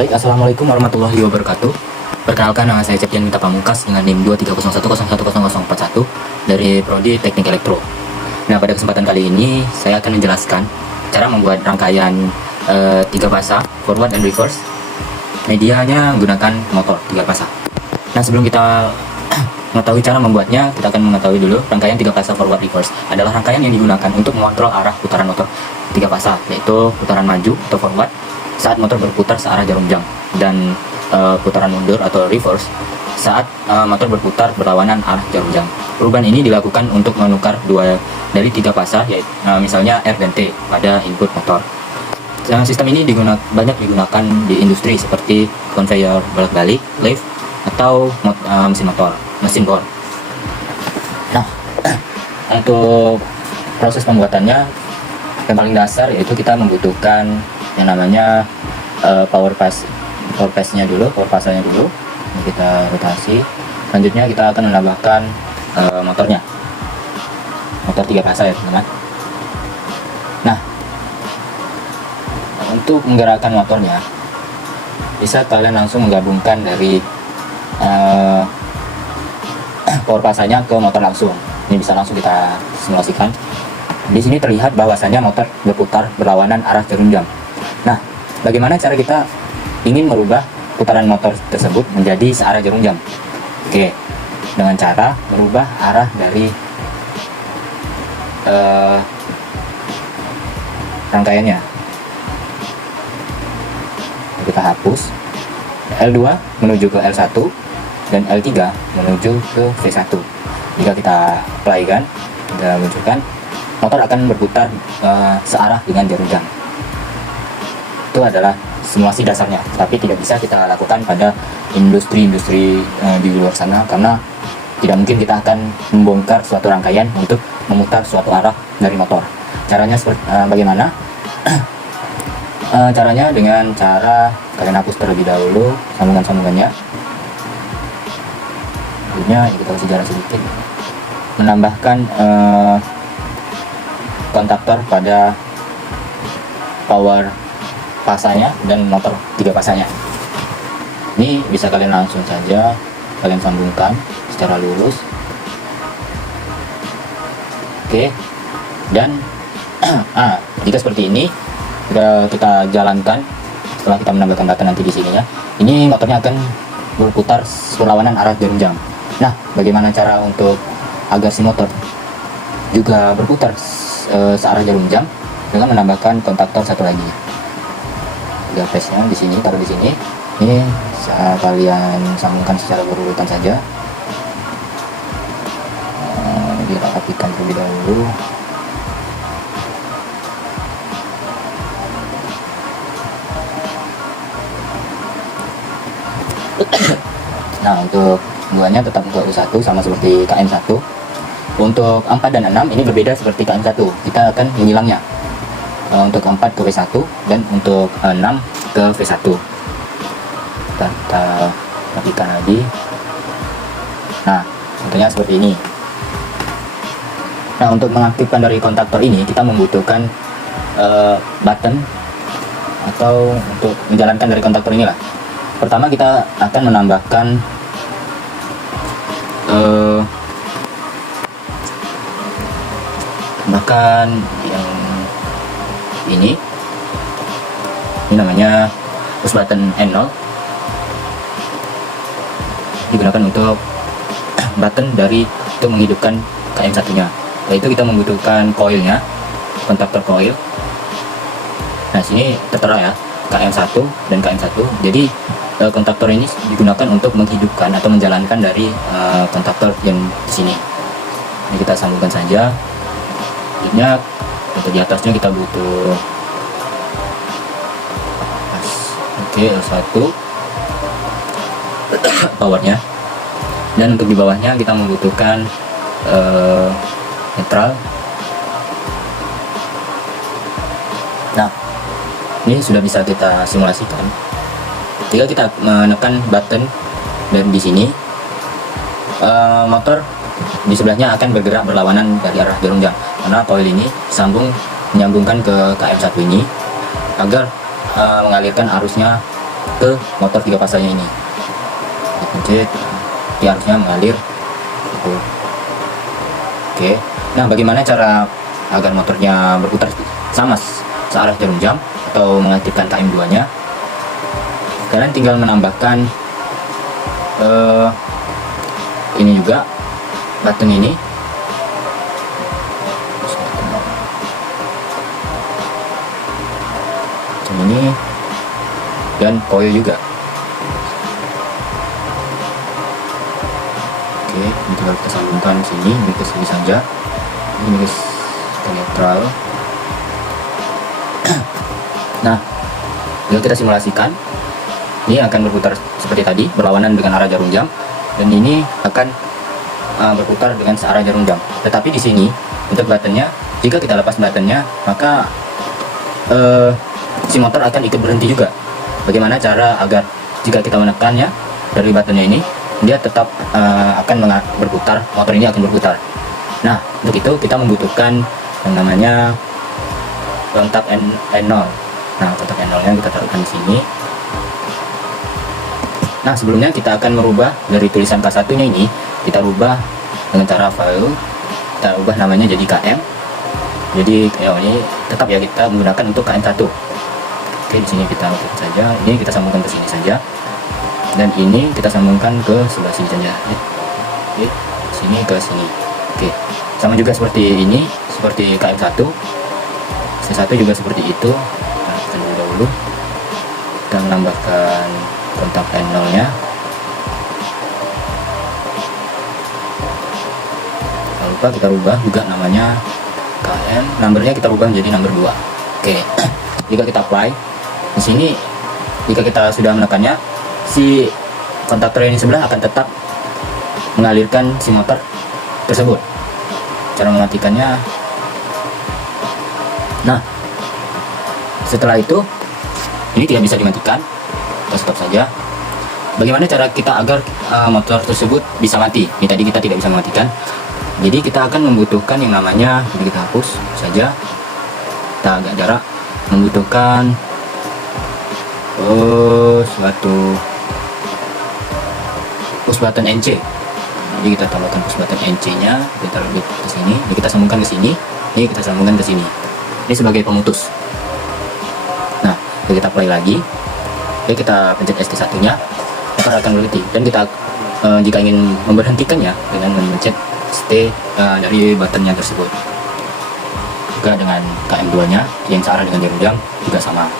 Baik, assalamualaikum warahmatullahi wabarakatuh. Perkenalkan, nama saya Septian Minta Pamungkas dengan NIM 2301010041 dari Prodi Teknik Elektro. Nah, pada kesempatan kali ini saya akan menjelaskan cara membuat rangkaian 3 fasa forward and reverse. Medianya menggunakan motor 3 fasa. Nah, sebelum kita mengetahui cara membuatnya, kita akan mengetahui dulu rangkaian 3 fasa forward reverse adalah rangkaian yang digunakan untuk mengontrol arah putaran motor 3 fasa, yaitu putaran maju atau forward saat motor berputar searah jarum jam, dan putaran mundur atau reverse saat motor berputar berlawanan arah jarum jam. Perubahan ini dilakukan untuk menukar 2 dari 3 fasa, yaitu misalnya R dan T pada input motor. Sistem ini banyak digunakan di industri seperti conveyor bolak-balik, lathe, atau mesin bor. Nah, untuk proses pembuatannya yang paling dasar yaitu kita membutuhkan yang namanya power pasnya dulu. Ini kita rotasi. Selanjutnya kita akan menambahkan motornya, motor 3 fasa ya teman-teman. Nah, untuk menggerakkan motornya bisa kalian langsung menggabungkan dari power pasanya ke motor langsung. Ini bisa langsung kita simulasikan. Di sini terlihat bahwasanya motor berputar berlawanan arah jarum jam. Nah, bagaimana cara kita ingin merubah putaran motor tersebut menjadi searah jarum jam? Oke, dengan cara merubah arah dari rangkaiannya. Kita hapus L2 menuju ke L1 dan L3 menuju ke V1. Jika kita playkan, kita munculkan, motor akan berputar searah dengan jarum jam. Itu adalah simulasi dasarnya, tapi tidak bisa kita lakukan pada industri-industri di luar sana, karena tidak mungkin kita akan membongkar suatu rangkaian untuk memutar suatu arah dari motor. Caranya bagaimana? Caranya dengan cara kalian hapus terlebih dahulu sambungan-sambungannya. Selanjutnya kita kasih jarak sedikit, menambahkan kontaktor pada power pasanya dan motor 3 pasanya. Ini bisa kalian langsung saja kalian sambungkan secara lurus. Oke, dan jika seperti ini kita jalankan, setelah kita menambahkan button nanti di sini ya, ini motornya akan berputar berlawanan arah jarum jam. Nah, bagaimana cara untuk agar si motor juga berputar searah jarum jam? Dengan menambahkan kontaktor satu lagi. Tiga face-nya di sini, taruh di sini. Ini kalian sambungkan secara berurutan saja. Dirapikan terlebih dahulu. Nah, untuk buahnya tetap untuk U1 sama seperti KM1. Untuk 4 dan 6 ini berbeda seperti KM1. Kita akan menghilangnya. Untuk 4 ke V1 dan untuk 6 ke V1. Kita rapikan lagi. Nah, contohnya seperti ini. Nah, untuk mengaktifkan dari kontaktor ini kita membutuhkan button, atau untuk menjalankan dari kontaktor inilah. Pertama kita akan menambahkan yang ini namanya push button N0, digunakan untuk button dari untuk menghidupkan KM1 nya, yaitu kita membutuhkan coilnya, kontaktor coil. Nah, sini tertera ya KM1 dan KM1. Jadi kontaktor ini digunakan untuk menghidupkan atau menjalankan dari kontaktor yang di sini. Ini kita sambungkan saja. Selanjutnya untuk di atasnya kita butuh L1 powernya, dan untuk di bawahnya kita membutuhkan netral. Nah, ini sudah bisa kita simulasikan. Jika kita menekan button dan di sini motor di sebelahnya akan bergerak berlawanan dari arah jarum jam, karena coil ini menyambungkan ke KM1 ini agar mengalirkan arusnya ke motor 3 fasanya ini. Dipencet, dia harusnya mengalir gitu. Oke, nah bagaimana cara agar motornya berputar sama searah jarum jam atau mengaktifkan KM2 nya? Kalian tinggal menambahkan ini juga, button ini. Ini dan koil juga. Oke, ini tinggal kita sambungkan sini, ini ke sini saja. Ini ke netral. Nah, jika kita simulasikan, ini akan berputar seperti tadi, berlawanan dengan arah jarum jam, dan ini akan berputar dengan searah jarum jam. Tetapi di sini untuk buttonnya, jika kita lepas buttonnya, maka si motor akan ikut berhenti juga. Bagaimana cara agar jika kita menekannya dari buttonnya ini, dia tetap akan berputar, motor ini akan berputar. Nah, untuk itu kita membutuhkan yang namanya kontak N0. Nah, kontak N0 nya kita taruhkan di sini. Nah, sebelumnya kita akan merubah dari tulisan K1 nya ini, kita rubah dengan cara file, kita ubah namanya jadi KM. Jadi ini tetap ya kita menggunakan untuk KM1. Oke, di sini kita tutup saja. Ini kita sambungkan ke sini saja. Dan ini kita sambungkan ke sebelah sini saja. Oke, sini ke sini. Oke, sama juga seperti ini, seperti KM1. C1 juga seperti itu. Nah, kita dulu kita menambahkan kontak N0 nya. Jangan lupa kita rubah juga namanya KM, numbernya kita rubah menjadi number 2. Oke, jika kita apply di sini, jika kita sudah menekannya, si kontaktor yang di sebelah akan tetap mengalirkan si motor tersebut. Cara mematikannya, nah setelah itu ini tidak bisa dimatikan, kita stop saja. Bagaimana cara kita agar motor tersebut bisa mati? Ini tadi kita tidak bisa mematikan, jadi kita akan membutuhkan yang namanya, jadi kita hapus saja, kita agak jarak, membutuhkan push button NC. Jadi kita tambahkan push button NC nya, kita taruh ke sini, ini kita sambungkan ke sini, ini kita sambungkan ke sini. Ini sebagai pemutus. Nah, kita play lagi. Oke, kita pencet ST1 nya, maka akan berhenti. Dan kita jika ingin memberhentikannya dengan mencet ST dari buttonnya tersebut. Juga dengan KM2 nya yang searah dengan jarum jam juga sama.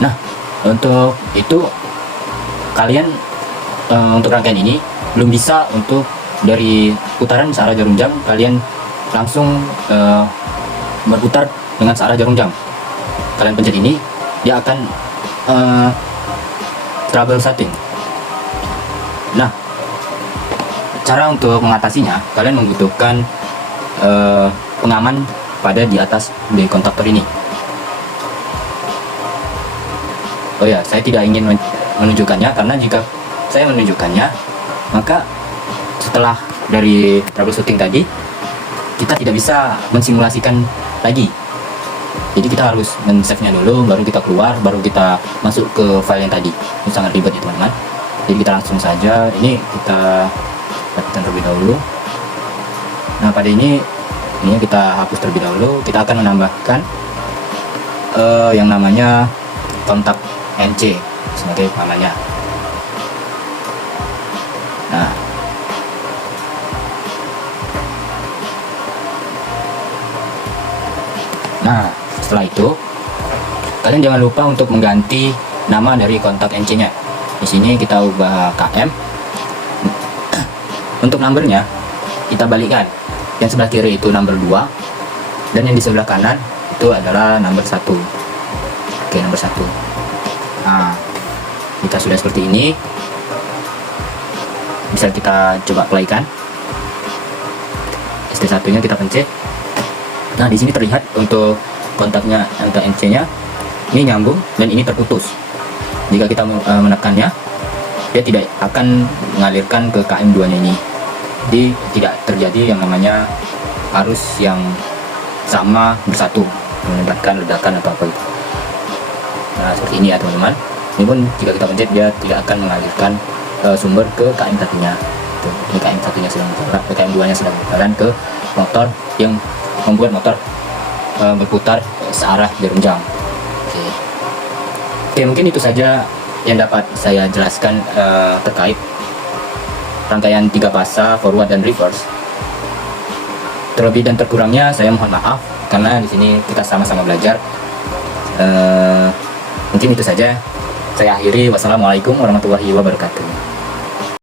Nah, untuk itu kalian untuk rangkaian ini belum bisa untuk dari putaran searah jarum jam kalian langsung berputar dengan searah jarum jam. Kalian pencet ini, dia akan trouble setting. Nah, cara untuk mengatasinya, kalian membutuhkan pengaman pada di atas di kontaktor ini. Oh ya, saya tidak ingin menunjukkannya, karena jika saya menunjukkannya, maka setelah dari troubleshooting tadi, kita tidak bisa mensimulasikan lagi. Jadi kita harus men-save-nya dulu, baru kita keluar, baru kita masuk ke file yang tadi. Ini sangat ribet ya teman-teman. Jadi kita langsung saja, ini kita matikan terlebih dahulu. Nah, pada ini kita hapus terlebih dahulu. Kita akan menambahkan yang namanya kontak NC sebagai namanya. Nah, setelah itu kalian jangan lupa untuk mengganti nama dari kontak NC nya. Di sini kita ubah KM. Untuk numbernya kita balikkan, yang sebelah kiri itu number 2 dan yang di sebelah kanan itu adalah number 1. Oke, number 1. Nah, jika sudah seperti ini, bisa kita coba playkan. ST1 nya kita pencet. Nah, di sini terlihat untuk kontaknya kontak NC nya ini nyambung dan ini terputus. Jika kita menekannya, dia tidak akan mengalirkan ke KM2 nya ini. Jadi tidak terjadi yang namanya arus yang sama bersatu menyebabkan ledakan atau apa gitu. Nah, seperti ini ya teman-teman. Ini pun jika kita pencet dia tidak akan mengalirkan sumber ke KM satunya. Ini KM satunya sedang berjalan, KM 2 nya sedang berjalan ke motor yang membuat motor berputar searah jarum jam. Oke, mungkin itu saja yang dapat saya jelaskan terkait rangkaian 3 fasa forward dan reverse. Terlebih dan terkurangnya saya mohon maaf karena di sini kita sama-sama belajar. Mungkin itu saja. Saya akhiri. Wassalamualaikum warahmatullahi wabarakatuh.